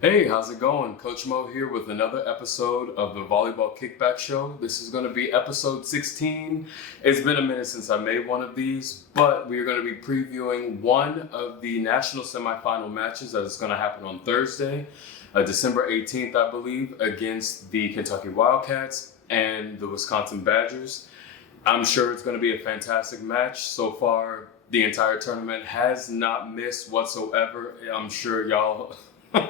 Hey, how's it going? Coach Mo here with another episode of the Volleyball Kickback Show. This is going to be episode 16. It's been a minute since I made one of these, but we are going to be previewing one of the national semi-final matches that is going to happen on Thursday, December 18th, I believe, against the Kentucky Wildcats and the Wisconsin Badgers. I'm sure it's going to be a fantastic match. So far, the entire tournament has not missed whatsoever. I'm sure y'all...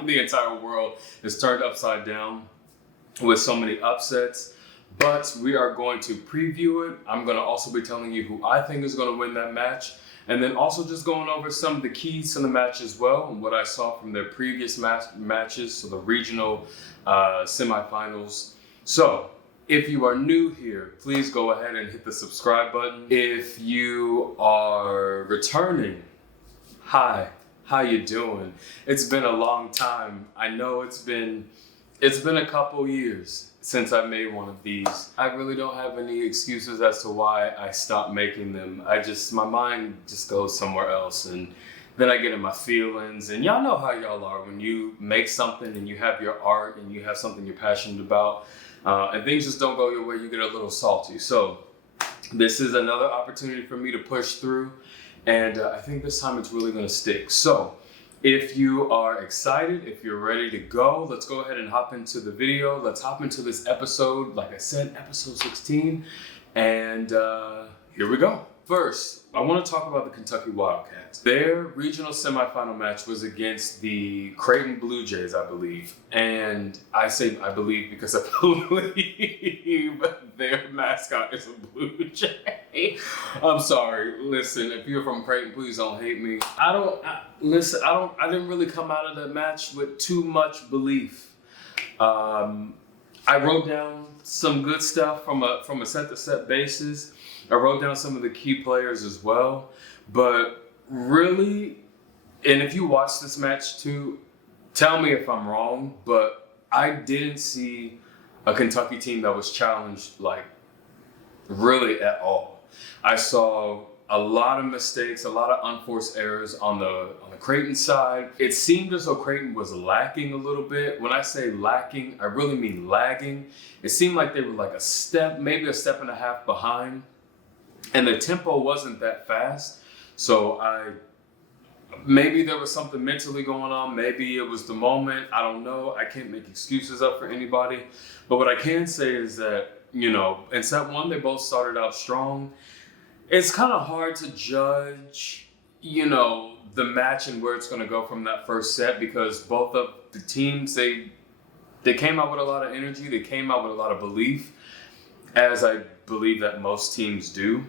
the entire world is turned upside down with so many upsets, but we are going to preview it. I'm going to also be telling you who I think is going to win that match, and then also just going over some of the keys to the match as well and what I saw from their previous matches, so the regional semifinals. So if you are new here, please go ahead and hit the subscribe button. If you are returning, hi. How you doing? It's been a long time. I know it's been a couple years since I made one of these. I really don't have any excuses as to why I stopped making them. My mind just goes somewhere else, and then I get in my feelings. And y'all know how y'all are when you make something and you have your art and you have something you're passionate about, and things just don't go your way, you get a little salty. So this is another opportunity for me to push through. And I think this time it's really going to stick. So if you are excited, if you're ready to go, let's go ahead and hop into the video. Let's hop into this episode. Like I said, episode 16. And here we go. First, I want to talk about the Kentucky Wildcats. Their regional semifinal match was against the Creighton Blue Jays, I believe. And I say I believe because I believe their mascot is a Blue Jay. I'm sorry. Listen, if you're from Creighton, please don't hate me. I didn't really come out of that match with too much belief. I wrote down some good stuff from a set-to-set basis. I wrote down some of the key players as well, but really, and if you watch this match too, tell me if I'm wrong, but I didn't see a Kentucky team that was challenged like really at all. I saw a lot of mistakes, a lot of unforced errors on the Creighton side. It seemed as though Creighton was lacking a little bit. When I say lacking, I really mean lagging. It seemed like they were like maybe a step and a half behind. And the tempo wasn't that fast, so maybe there was something mentally going on. Maybe it was the moment. I don't know. I can't make excuses up for anybody. But what I can say is that, in set one, they both started out strong. It's kind of hard to judge, the match and where it's going to go from that first set because both of the teams, they came out with a lot of energy. They came out with a lot of belief, as I believe that most teams do.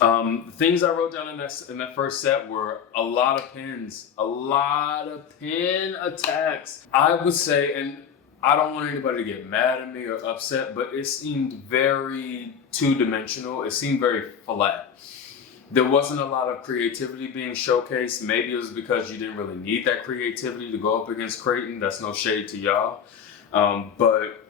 The things I wrote down in that first set were a lot of pins, a lot of pin attacks. I would say, and I don't want anybody to get mad at me or upset, but it seemed very two-dimensional. It seemed very flat. There wasn't a lot of creativity being showcased. Maybe it was because you didn't really need that creativity to go up against Creighton. That's no shade to y'all. But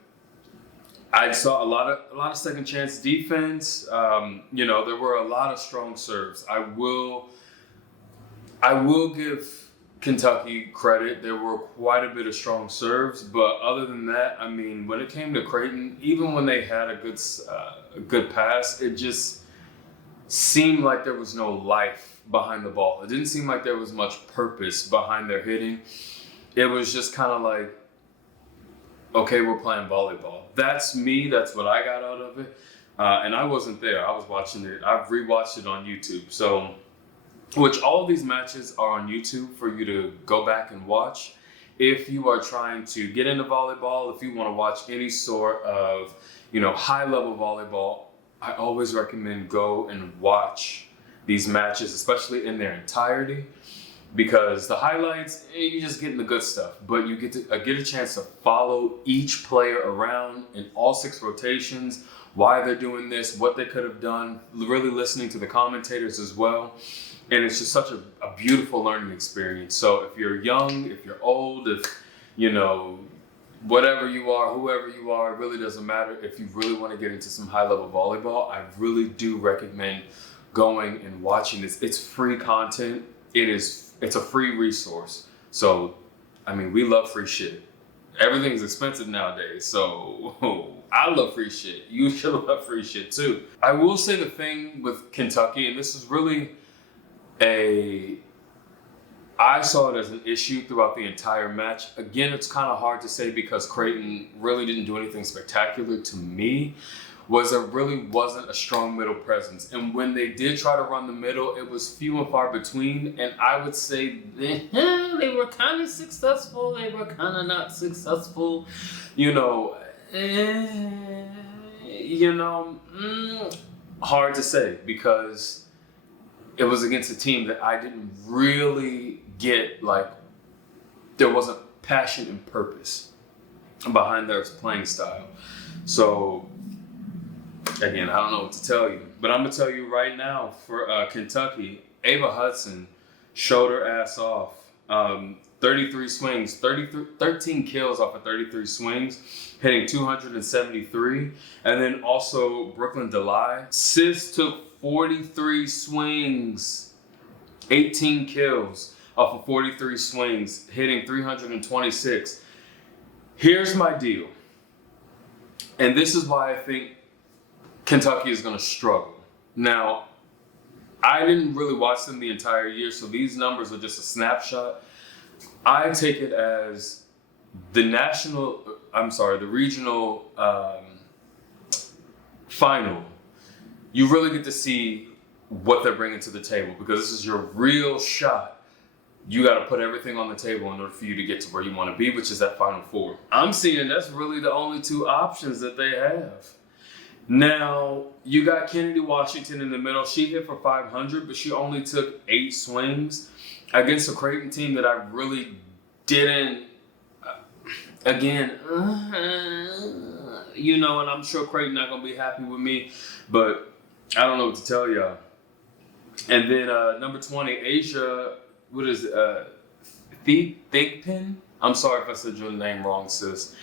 I saw a lot of second chance defense. There were a lot of strong serves. I will give Kentucky credit. There were quite a bit of strong serves, but other than that, I mean, when it came to Creighton, even when they had a good pass, it just seemed like there was no life behind the ball. It didn't seem like there was much purpose behind their hitting. It was just kind of like, okay, we're playing volleyball. That's me. That's what I got out of it. And I wasn't there. I was watching it. I've rewatched it on YouTube. So, which all of these matches are on YouTube for you to go back and watch. If you are trying to get into volleyball, if you want to watch any sort of, high-level volleyball, I always recommend go and watch these matches, especially in their entirety. Because the highlights, you're just getting the good stuff, but you get a chance to follow each player around in all 6 rotations, why they're doing this, what they could have done, really listening to the commentators as well. And it's just such a beautiful learning experience. So if you're young, if you're old, if, whatever you are, whoever you are, it really doesn't matter. If you really want to get into some high-level volleyball, I really do recommend going and watching this. It's free content. It's a free resource. So I mean, we love free shit. Everything's expensive nowadays, so I love free shit. You should love free shit too. I will say the thing with Kentucky, and this is really I saw it as an issue throughout the entire match. Again, it's kind of hard to say because Creighton really didn't do anything spectacular to me. There really wasn't a strong middle presence. And when they did try to run the middle, it was few and far between. And I would say they were kind of successful. They were kind of not successful. Hard to say because it was against a team that I didn't really get, there wasn't passion and purpose behind their playing style. So, again, I don't know what to tell you. But I'm going to tell you right now, for Kentucky, Ava Hudson showed her ass off. 33 swings, 13 kills off of 33 swings, hitting 273. And then also Brooklyn Delay. Sis took 43 swings, 18 kills off of 43 swings, hitting 326. Here's my deal. And this is why I think Kentucky is going to struggle. Now, I didn't really watch them the entire year, so these numbers are just a snapshot. I take it as the regional final. You really get to see what they're bringing to the table because this is your real shot. You got to put everything on the table in order for you to get to where you want to be, which is that Final Four. I'm seeing that's really the only two options that they have. Now, you got Kennedy Washington in the middle. She hit for 500, but she only took 8 swings against a Creighton team that I really didn't, and I'm sure Creighton not going to be happy with me, but I don't know what to tell y'all. And then number 20, Asia, what is it? Thigpen? I'm sorry if I said your name wrong, sis.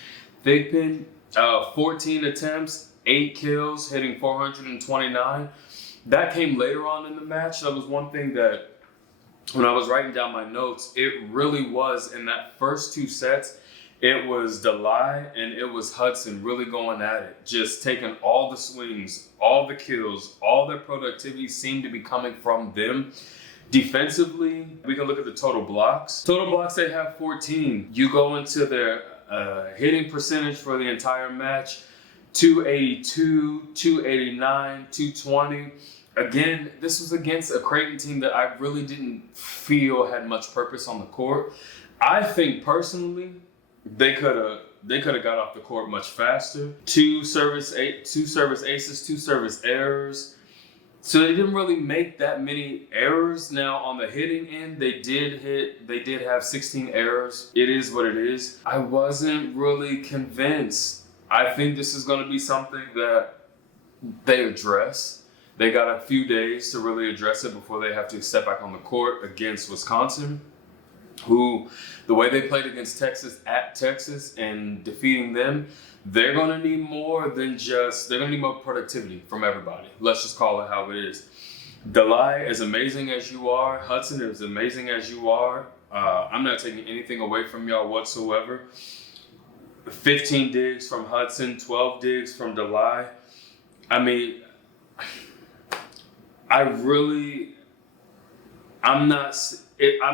Thigpen, 14 attempts, 8 kills, hitting 429. That came later on in the match. That was one thing that, when I was writing down my notes, it really was in that first 2 sets, it was Delay and it was Hudson really going at it, just taking all the swings, all the kills, all their productivity seemed to be coming from them. Defensively, we can look at the total blocks. Total blocks, they have 14. You go into their hitting percentage for the entire match, 282, 289, 220. Again, this was against a Creighton team that I really didn't feel had much purpose on the court. I think personally, they could have got off the court much faster. 2 service aces, 2 service errors. So they didn't really make that many errors. Now on the hitting end, they did have 16 errors. It is what it is. I wasn't really convinced. I think this is going to be something that they address. They got a few days to really address it before they have to step back on the court against Wisconsin, who, the way they played against Texas at Texas and defeating them, they're going to need more than they're going to need more productivity from everybody. Let's just call it how it is. Delay, as amazing as you are, Hudson, as amazing as you are, I'm not taking anything away from y'all whatsoever. 15 digs from Hudson, 12 digs from Delay. I mean, I'm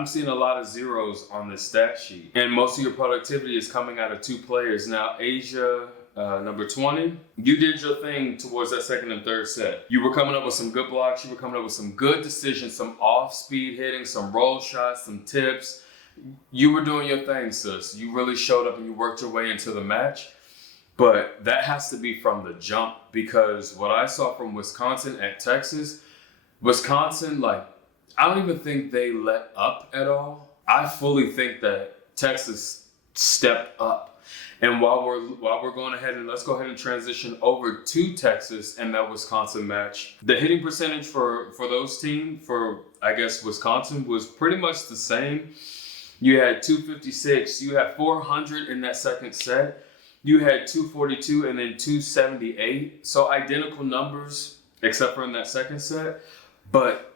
seeing a lot of zeros on this stat sheet. And most of your productivity is coming out of 2 players. Now, Asia, number 20, you did your thing towards that second and third set. You were coming up with some good blocks. You were coming up with some good decisions, some off-speed hitting, some roll shots, some tips. You were doing your thing, sis. You really showed up and you worked your way into the match. But that has to be from the jump, because what I saw from Wisconsin at Texas, Wisconsin, I don't even think they let up at all. I fully think that Texas stepped up. And while we're going ahead, and let's go ahead and transition over to Texas and that Wisconsin match, the hitting percentage for those teams, for I guess Wisconsin, was pretty much the same. You had 256, you had 400 in that second set. You had 242 and then 278. So identical numbers, except for in that second set. But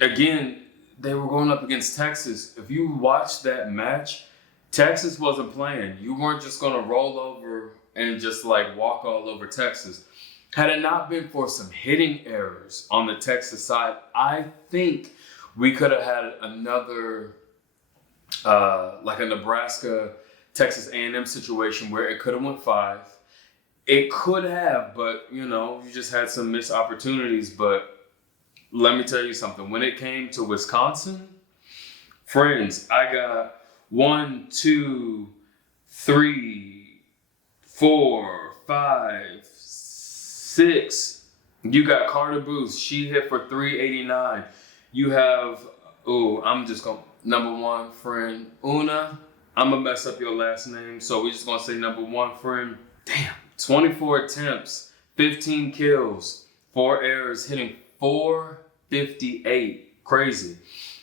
again, they were going up against Texas. If you watched that match, Texas wasn't playing. You weren't just going to roll over and just like walk all over Texas. Had it not been for some hitting errors on the Texas side, I think we could have had another, like a Nebraska, Texas A&M situation where it could have went 5. It could have, but you just had some missed opportunities. But let me tell you something. When it came to Wisconsin, friends, I got 1, 2, 3, 4, 5, 6. You got Carter Booth. She hit for 389. You have, I'm just going to, number 1 friend, Una. I'm going to mess up your last name, so we're just going to say number 1 friend. Damn. 24 attempts, 15 kills, 4 errors, hitting 458. Crazy.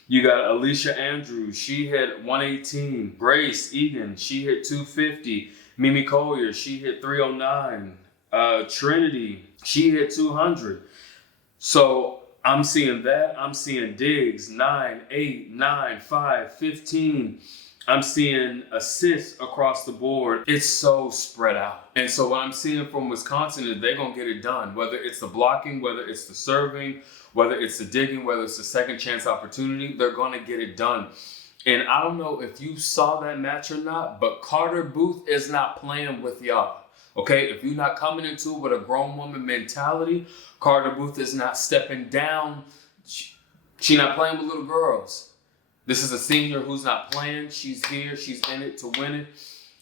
You got Alicia Andrews. She hit 118. Grace Egan. She hit 250. Mimi Collier. She hit 309. Trinity. She hit 200. So I'm seeing that. I'm seeing Diggs, 9, 8, 9, 5, 15. I'm seeing assists across the board. It's so spread out. And so what I'm seeing from Wisconsin is they're going to get it done. Whether it's the blocking, whether it's the serving, whether it's the digging, whether it's the second chance opportunity, they're going to get it done. And I don't know if you saw that match or not, but Carter Booth is not playing with y'all. Okay? If you're not coming into it with a grown woman mentality, Carter Booth is not stepping down. She's not playing with little girls. This is a senior who's not playing. She's here. She's in it to win it.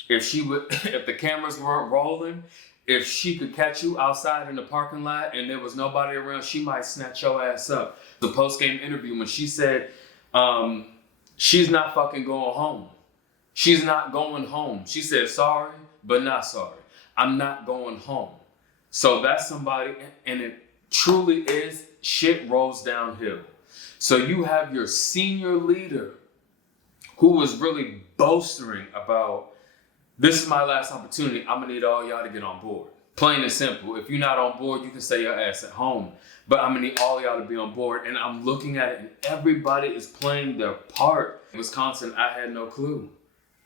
If the cameras weren't rolling, if she could catch you outside in the parking lot and there was nobody around, she might snatch your ass up. The post-game interview when she said, she's not fucking going home. She's not going home. She said, sorry, but not sorry. I'm not going home. So that's somebody, and it truly is, shit rolls downhill. So you have your senior leader who was really boastering about, this is my last opportunity. I'm going to need all y'all to get on board. Plain and simple. If you're not on board, you can stay your ass at home. But I'm going to need all y'all to be on board. And I'm looking at it and everybody is playing their part. In Wisconsin, I had no clue.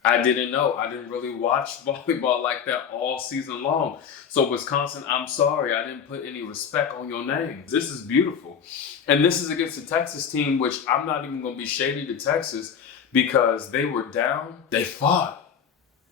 I didn't know. I didn't really watch volleyball like that all season long. So Wisconsin, I'm sorry. I didn't put any respect on your name. This is beautiful. And this is against the Texas team, which I'm not even going to be shady to Texas because they were down. They fought.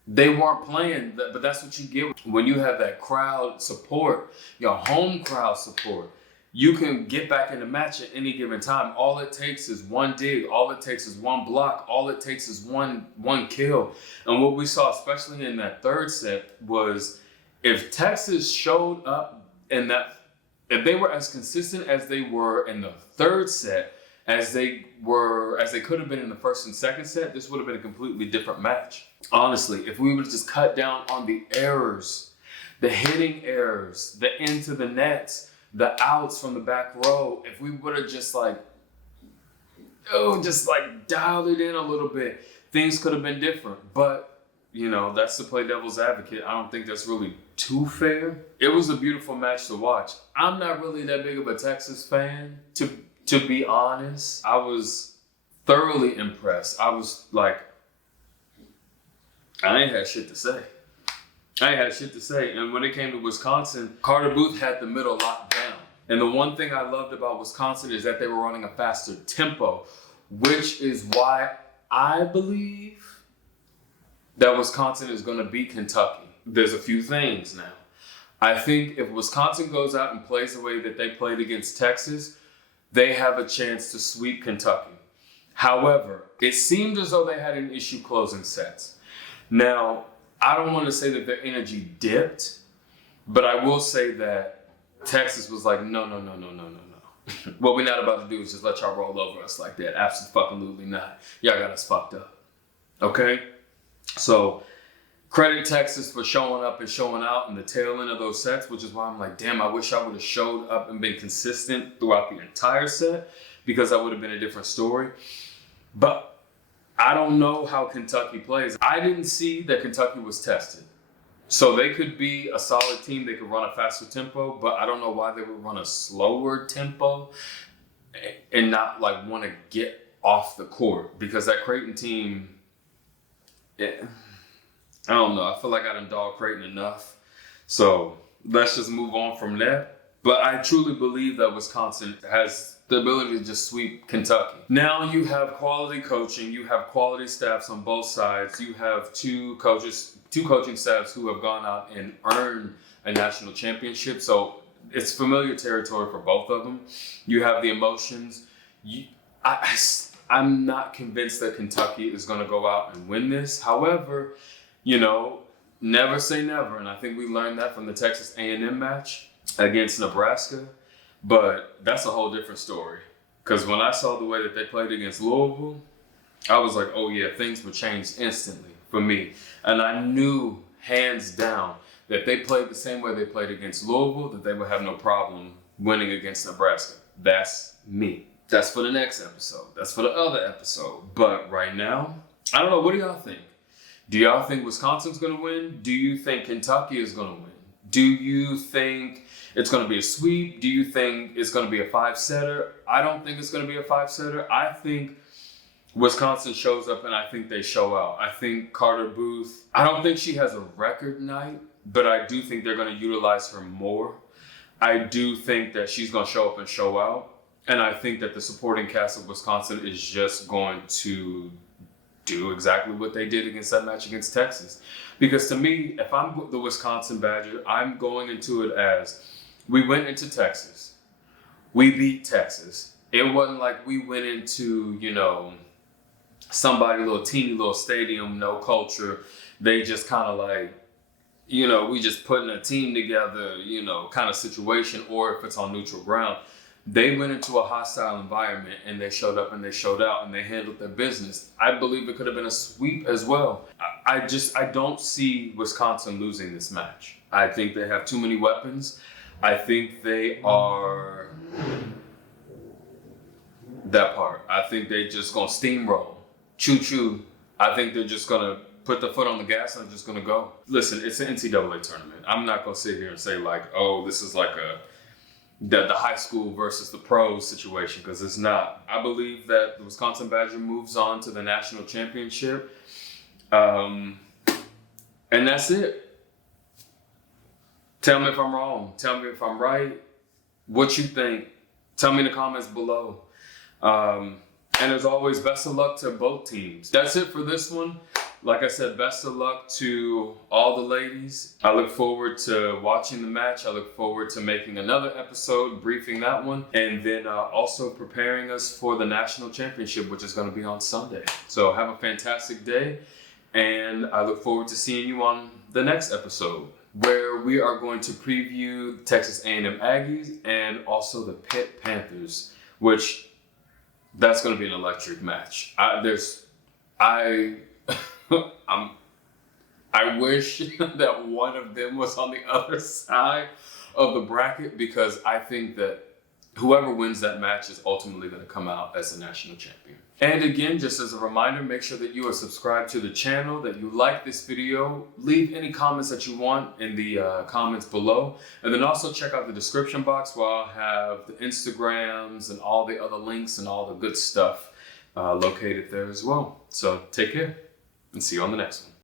They weren't playing, but that's what you get when you have that crowd support, your home crowd support. You can get back in the match at any given time. All it takes is one dig. All it takes is one block. All it takes is one kill. And what we saw, especially in that third set, was if Texas showed up in that, if they were as consistent as they were in the third set, as they could have been in the first and second set, this would have been a completely different match. Honestly, if we would just cut down on the errors, the hitting errors, the into the nets, the outs from the back row, if we would have just dialed it in a little bit, things could have been different. But, that's to play devil's advocate. I don't think that's really too fair. It was a beautiful match to watch. I'm not really that big of a Texas fan, to be honest. I was thoroughly impressed. I was like, I ain't had shit to say. And when it came to Wisconsin, Carter Booth had the middle locked down. And the one thing I loved about Wisconsin is that they were running a faster tempo, which is why I believe that Wisconsin is going to beat Kentucky. There's a few things now. I think if Wisconsin goes out and plays the way that they played against Texas, they have a chance to sweep Kentucky. However, it seemed as though they had an issue closing sets. Now, I don't want to say that their energy dipped, but I will say that Texas was like, no. What we're not about to do is just let y'all roll over us like that. Absolutely not. Y'all got us fucked up. Okay? So, credit Texas for showing up and showing out in the tail end of those sets, which is why I'm like, damn, I wish I would have showed up and been consistent throughout the entire set because that would have been a different story. But I don't know how Kentucky plays. I didn't see that Kentucky was tested. So they could be a solid team. They could run a faster tempo, but I don't know why they would run a slower tempo and not want to get off the court, because that Creighton team, I don't know. I feel like I done dog Creighton enough. So let's just move on from that. But I truly believe that Wisconsin has the ability to just sweep Kentucky. Now you have quality coaching. You have quality staffs on both sides. You have two coaching staffs who have gone out and earned a national championship. So it's familiar territory for both of them. You have the emotions. I'm not convinced that Kentucky is going to go out and win this. However, never say never. And I think we learned that from the Texas A&M match against Nebraska. But that's a whole different story. Because when I saw the way that they played against Louisville, I was like, oh yeah, things would change instantly for me. And I knew hands down that if they played the same way they played against Louisville, that they would have no problem winning against Nebraska. That's me. That's for the next episode. That's for the other episode. But right now, I don't know. What do y'all think? Do y'all think Wisconsin's going to win? Do you think Kentucky is going to win? Do you think it's going to be a sweep? Do you think it's going to be a 5-setter? I don't think it's going to be a 5-setter. I think Wisconsin shows up and I think they show out. I think Carter Booth, I don't think she has a record night, but I do think they're going to utilize her more. I do think that she's going to show up and show out. And I think that the supporting cast of Wisconsin is just going to do exactly what they did against that match against Texas. Because to me, if I'm the Wisconsin Badgers, I'm going into it as, we went into Texas. We beat Texas. It wasn't like we went into, somebody little teeny little stadium, no culture. They just kind of like, we just putting a team together, kind of situation, or if it's on neutral ground. They went into a hostile environment and they showed up and they showed out and they handled their business. I believe it could have been a sweep as well. I don't see Wisconsin losing this match. I think they have too many weapons. I think they are that part. I think they just gonna steamroll. Choo-choo. I think they're just gonna put the foot on the gas and just gonna go. Listen, it's an NCAA tournament. I'm not gonna sit here and say like, oh, this is like the high school versus the pros situation, because it's not. I believe that the Wisconsin Badger moves on to the national championship. And that's it. Tell me if I'm wrong. Tell me if I'm right. What you think. Tell me in the comments below. And as always, best of luck to both teams. That's it for this one. Like I said, best of luck to all the ladies. I look forward to watching the match. I look forward to making another episode, briefing that one, and then also preparing us for the national championship, which is going to be on Sunday. So have a fantastic day, and I look forward to seeing you on the next episode, where we are going to preview Texas A&M Aggies and also the Pitt Panthers, which that's going to be an electric match. I wish that one of them was on the other side of the bracket, because I think that whoever wins that match is ultimately going to come out as the national champion. And again, just as a reminder, make sure that you are subscribed to the channel, that you like this video, leave any comments that you want in the comments below, and then also check out the description box where I'll have the Instagrams and all the other links and all the good stuff located there as well. So take care. And see you on the next one.